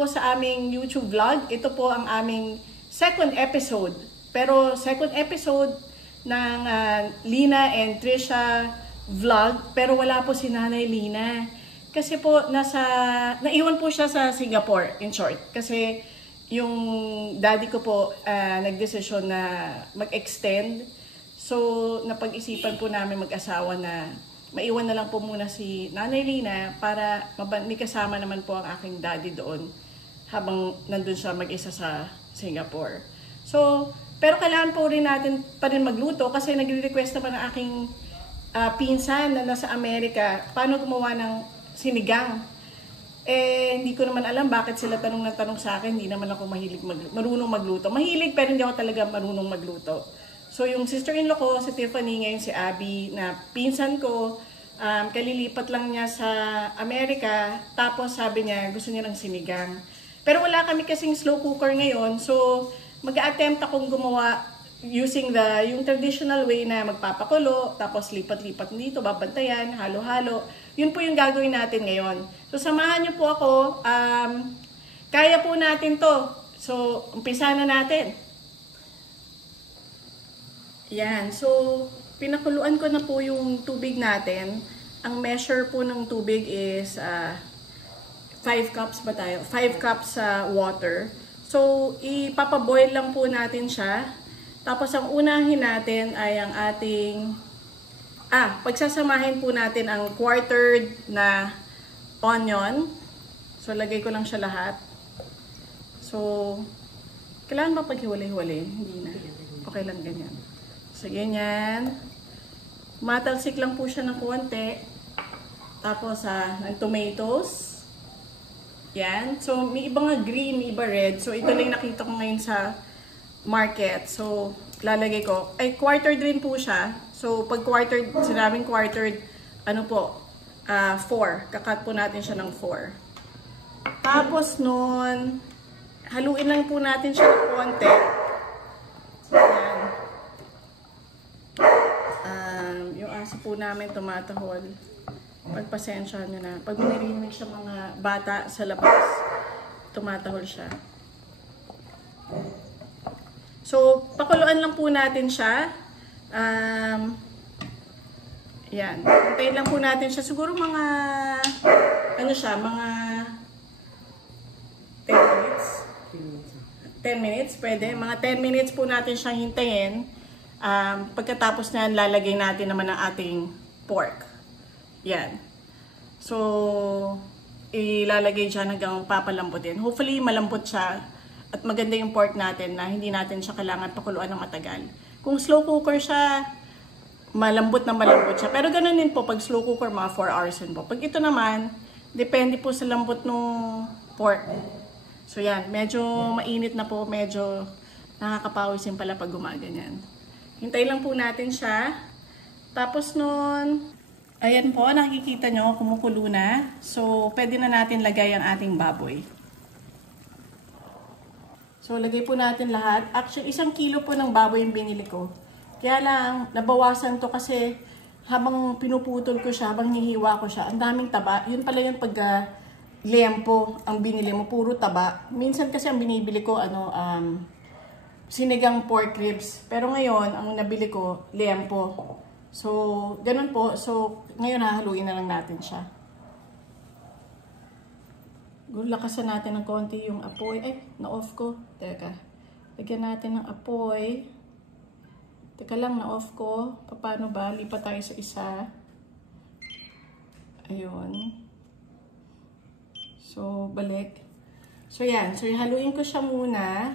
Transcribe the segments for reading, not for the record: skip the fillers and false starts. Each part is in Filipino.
po sa aming YouTube vlog. Ito po ang aming second episode. Pero second episode ng Lina and Trisha vlog. Pero wala po si Nanay Lina. Kasi po naiwan po siya sa Singapore, in short. Kasi yung daddy ko po nagdesisyon na mag-extend. So napag-isipan po namin mag-asawa na maiwan na lang po muna si Nanay Lina para may kasama naman po ang aking daddy doon habang nandun siya mag-isa sa Singapore. So, pero kailangan po rin natin pa rin magluto kasi nagre-request naman ang aking pinsan na nasa Amerika paano gumawa ng sinigang. Hindi ko naman alam bakit sila tanong na tanong sa akin. Hindi naman ako marunong magluto. Mahilig pero hindi ako talaga marunong magluto. So, yung sister-in-law ko, si Tiffany, ngayon si Abby, na pinsan ko, kalilipat lang niya sa Amerika, tapos sabi niya, gusto niya ng sinigang. Pero wala kami kasing slow cooker ngayon, so mag-a-attempt akong gumawa using yung traditional way na magpapakulo, tapos lipat-lipat dito, babantayan, halo-halo. Yun po yung gagawin natin ngayon. So, samahan niyo po ako. Kaya po natin to. So, umpisa na natin. Yan. So, pinakuluan ko na po yung tubig natin. Ang measure po ng tubig is 5 cups ba tayo? 5 cups water. So, ipapaboil lang po natin siya. Tapos, ang unahin natin ay ang ating pagsasamahin po natin ang quartered na onion. So, lagay ko lang siya lahat. So, kailangan ba paghiwalay-hiwalay? Hindi na. Okay lang ganyan. So, ganyan. Matalsik lang po siya ng konti. Tapos, ng tomatoes. Yan. So, may iba nga green, may iba red. So, ito lang nakita ko ngayon sa market. So, lalagay ko. Quartered rin po siya. So, pag quartered, sinabing quartered, 4. Kakat po natin siya ng 4. Tapos nun, haluin lang po natin siya ng konti. Yung aso po namin tumatahol. Pagpasensyahan nyo na. Pag minirinig siya mga bata sa labas, tumatahol siya. So, pakuluan lang po natin siya. Yan. Hintayin lang po natin siya. Siguro mga, mga 10 minutes. 10 minutes, pwede. Mga 10 minutes po natin siyang hintayin. Pagkatapos na lalagay natin naman ang ating pork. Yan. So, ilalagay dyan hanggang papalambutin. Hopefully, malambot siya at maganda yung pork natin na hindi natin siya kailangan pakuluan ng matagal. Kung slow cooker siya, malambot siya. Pero ganun din po, pag slow cooker, mga 4 hours din po. Pag ito naman, depende po sa lambot ng pork. So, yan. Medyo mainit na po. Medyo nakakapawisin pala pag gumaganyan. Hintay lang po natin siya. Tapos nun, ayan po, nakikita nyo, kumukulo na. So, pwede na natin lagay ang ating baboy. So, lagay po natin lahat. Actually, 1 kilo po ng baboy yung binili ko. Kaya lang, nabawasan to kasi habang pinuputol ko siya, habang hihiwa ko siya, ang daming taba. Yun pala yung pag liempo ang binili mo, puro taba. Minsan kasi ang binibili ko, sinigang pork ribs. Pero ngayon, ang nabili ko, liempo. So, ganun po. So, ngayon hahaluin na lang natin siya. Lakasan natin ng konti yung apoy. Na-off ko. Teka. Lagyan natin ng apoy. Teka lang, na-off ko. Paano ba? Lipat tayo sa isa. Ayun. So, balik. So, yan. So, haluin ko siya muna.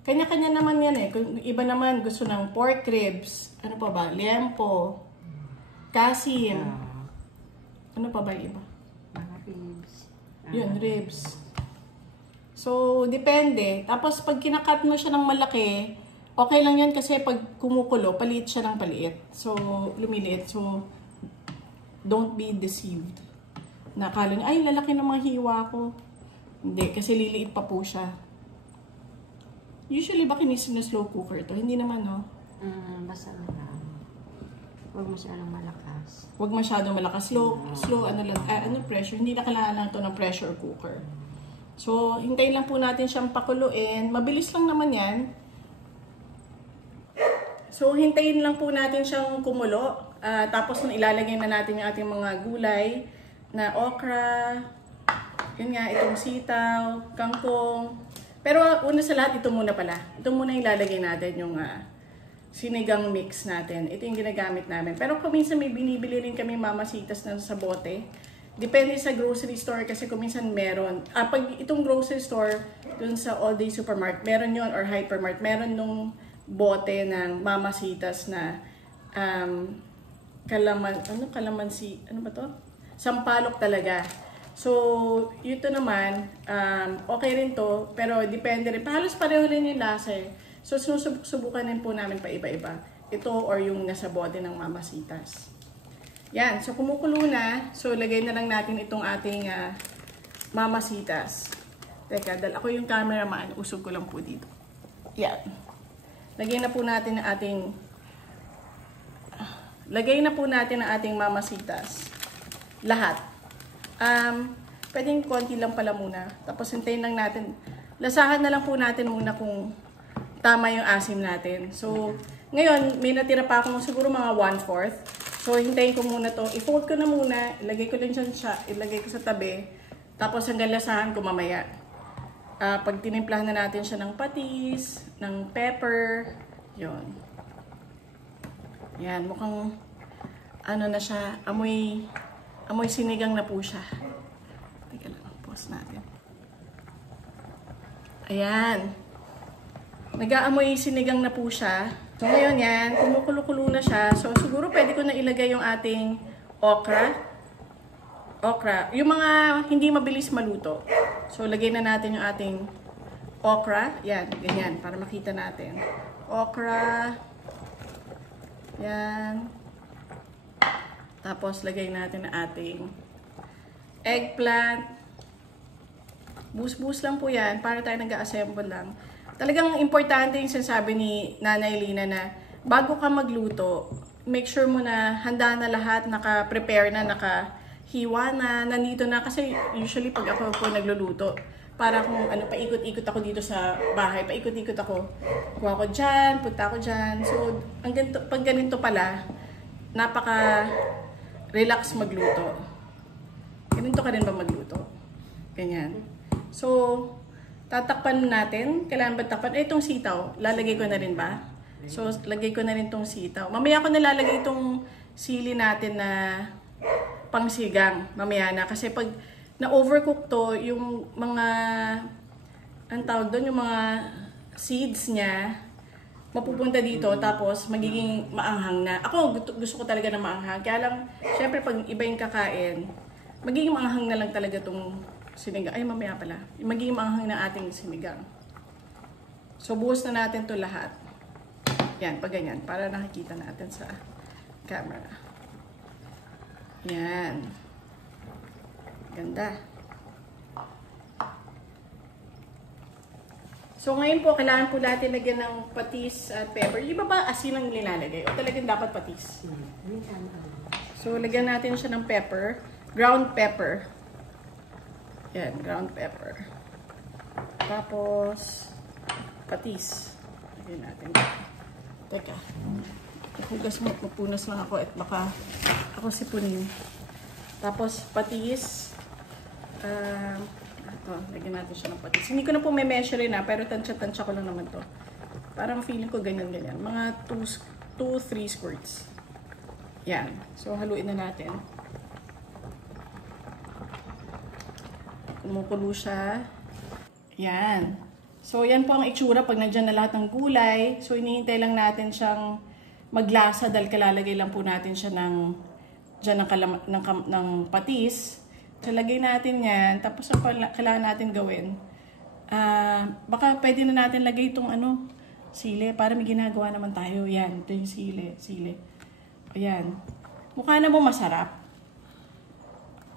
Kanya-kanya naman yan eh. Kung iba naman gusto ng pork ribs. Ano pa ba? Liempo. Kasim. Ano pa ba iba? Mga ribs. Yun, ribs. So, depende. Tapos, pag kinakat mo siya ng malaki, okay lang yan kasi pag kumukulo, paliit siya ng paliit. So, lumiliit. So, don't be deceived. Nakala nyo, ay, lalaki ng mga hiwa ko. Hindi, kasi liliit pa po siya. Usually, ba kinisin na slow cooker to? Hindi naman, no? Basta na lang. Huwag masyadong malakas. Huwag masyadong malakas. Slow, pressure. Hindi na kailangan lang to ng pressure cooker. So, hintayin lang po natin siyang pakuluin. Mabilis lang naman yan. So, hintayin lang po natin siyang kumulo. Tapos, ilalagay na natin yung ating mga gulay na okra, yun nga, itong sitaw, kangkong. Pero, una sa lahat, ito muna pala. Ito muna ilalagay natin yung sinigang mix natin. Ito yung ginagamit namin. Pero kung minsan may binibili rin kami mamasitas na sa bote. Depende sa grocery store kasi kung minsan meron. Pag itong grocery store, dun sa all day supermarket, meron yon or hypermart, meron nung bote ng mamasitas na kalamansi, ano ba to? Sampalok talaga. So, ito naman, okay rin to, pero depende rin. Halos pareho rin yung lasa eh. So, susubukan din po namin pa iba-iba. Ito or yung nasa bote ng mamasitas. Yan, so kumukulo na. So, lagay na lang natin itong ating mamasitas. Teka, dahil ako yung cameraman, usog ko lang po dito. Yan. Lagay na po natin ang ating mamasitas. Lahat. Pwedeng konti lang pala muna. Tapos hintayin lang natin. Lasahan na lang po natin muna kung tama yung asim natin. So, ngayon, may natira pa akong siguro mga 1/4. So, hintayin ko muna to. I-fold ko na muna. Ilagay ko lang siya. Ilagay ko sa tabi. Tapos hanggang lasahan ko mamaya. Pag tinimplahan na natin siya ng patis, ng pepper, yon. Yan, mukhang ano na siya, amoy sinigang na po siya. Teka lang, pause natin. Ayan. Nag-aamoy sinigang na po siya. So ngayon yan, kumukulo-kulo na siya. So siguro pwede ko na ilagay yung ating okra. Yung mga hindi mabilis maluto. So lagay na natin yung ating okra. Yan, ganyan, para makita natin. Okra. Yan. Tapos lagay natin ang ating eggplant. Bus-bus lang po yan, para tayo nag-assemble lang. Talagang importante yung sinasabi ni Nanay Lina na bago ka magluto, make sure mo na handa na lahat, naka-prepare na, nakahiwa na, nandito na. Kasi usually pag ako po nagluluto, para kung paikot-ikot ako dito sa bahay, paikot-ikot ako. Kuha ko dyan, punta ako dyan. So, pag ganito pala, napaka-relax magluto. Ganito ka rin ba magluto? Ganyan. So, tatakpan natin. Kailangan ba takpan? Itong sitaw, lalagay ko na rin ba? So, lagay ko na rin itong sitaw. Mamaya ko nalalagay itong sili natin na pangsigang. Mamaya na. Kasi pag na-overcook to, yung mga, ang tawag doon, yung mga seeds niya, mapupunta dito, tapos magiging maanghang na. Ako, gusto ko talaga na maanghang. Kaya lang, syempre, pag iba yung kakain, magiging maanghang na lang talaga itong sinigang. Ay, mamaya pala. Magiging maanghang na ating sinigang. So, buhos na natin to lahat. Yan, pag ganyan. Para nakikita natin sa camera. Yan. Ganda. So, ngayon po, kailangan po natin lagyan ng patis at pepper. Iba ba asin ang nilalagay? O talagang dapat patis? So, lagyan natin siya ng pepper. Ground pepper. Yan, ground pepper. Tapos, patis. Lagyan natin. Teka. Hugas mo, mapunas lang ako at baka ako sipunin. Tapos, patis. Lagyan natin siya ng patis. Hindi ko na po may measure na, pero tansya-tansya ko lang naman to. Parang feeling ko ganyan-ganyan. Mga 2-3 squirts. Yan. So, haluin na natin. Kumukulo siya. Yan. So, yan po ang itsura pag nandiyan na lahat ng gulay. So, hinihintay lang natin siyang maglasa dahil kalalagay lang po natin siya ng patis. So, lagay natin yan. Tapos, ang kailangan natin gawin, baka pwede na natin lagay itong sili. Para may ginagawa naman tayo. Yan. Ito yung sili. Ayan. Mukha na mo masarap.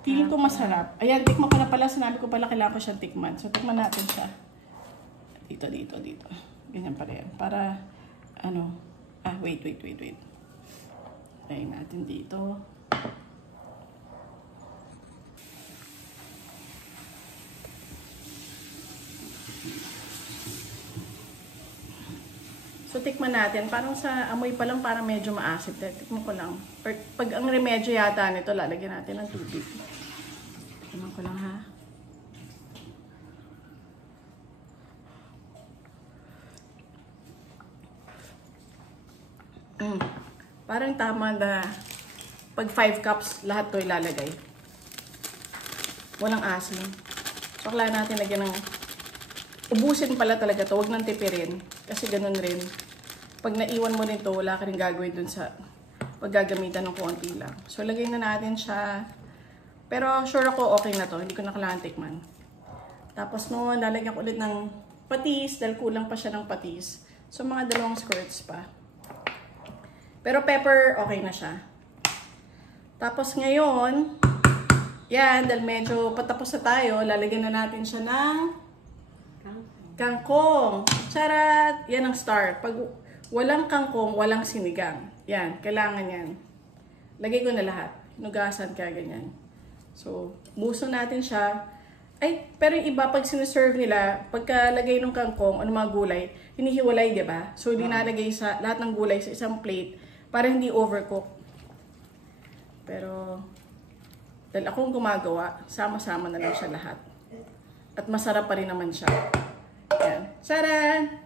Feeling ko masarap. Ayan, tikman ko na pala. Sinabi ko pala kailangan ko siyang tikman. So, tikman natin siya. Dito. Ganyan pa rin. Para, wait. Lagay natin dito. So, tikman natin. Parang sa amoy pa lang, parang medyo maasim. Tikman ko lang. Pag ang remedyo yata nito, lalagyan natin ng tubig. Tikman ko lang, ha? Parang tama na pag 5 cups, lahat to ilalagay. Walang asim. So, kailangan natin lagyan ng... Ubusin pala talaga to, huwag nang tipirin. Kasi ganun rin. Pag naiwan mo rin to, wala ka rin gagawin dun sa paggagamitan ng konti lang. So, lagay na natin siya. Pero, sure ako okay na to. Hindi ko na kailangan tikman. Tapos noon, lalagyan ko ulit ng patis dahil kulang pa siya ng patis. So, mga 2 squirts pa. Pero pepper, okay na siya. Tapos ngayon, yan, dahil medyo patapos na tayo, lalagyan na natin siya ng kangkong. Charat! Yan ang start. Pag walang kangkong, walang sinigang. Yan, kailangan yan. Lagay ko na lahat. Nugasan ka, ganyan. So, buso natin siya. Ay, pero yung iba, pag siniserve nila, pagkalagay ng kangkong, ano mga gulay, hinihiwalay, di ba? So, linalagay sa lahat ng gulay sa isang plate para hindi overcook. Pero, dahil akong gumagawa, sama-sama na lang siya lahat. At masarap pa rin naman siya. Yan. Saran!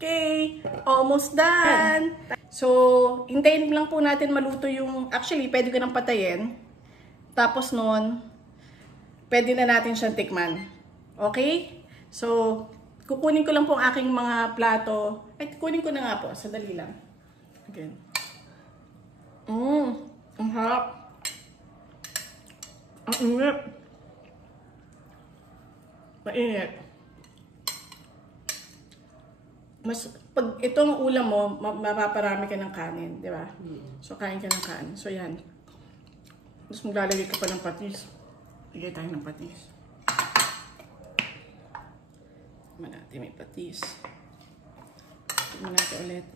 Okay! Almost done! So, hintayin lang po natin maluto yung... Actually, pwede ko nang patayin. Tapos nun, pwede na natin siyang tikman. Okay? So, kukunin ko lang po ang aking mga plato. Ay, kukunin ko na nga po. Sadali lang. Again. Ang harap. Ang init. Mainit. Mas, pag itong ulam mo, mapaparami ka ng kanin, di ba? So, kain ka ng kanin. So, yan. Tapos maglalagay ka pa ng patis. Lagay tayo ng patis. Tignan natin, may patis. Tignan natin ulit.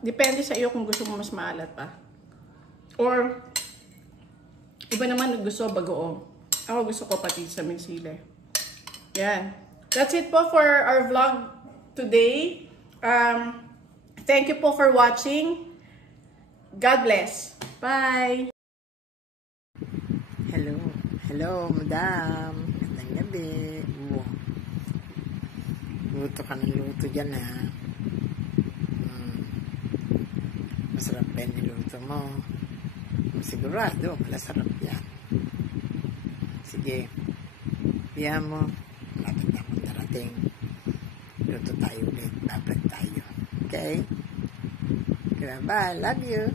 Depende sa iyo kung gusto mo mas maalat pa. Or, iba naman gusto bagoong. Ako gusto ko patis sa may sili. Yan. That's it po for our vlog today. Thank you po for watching. God bless. Bye! Hello. Hello, madam. Magandang gabi. Luto ka ng luto dyan, ha? Masarap ba yung niluto mo? Sigurado, masarap yan. Sige. Biyan mo. Malapit na akong darating. Luto tayo ulit. Bablag tayo. Okay? Bye. Love you.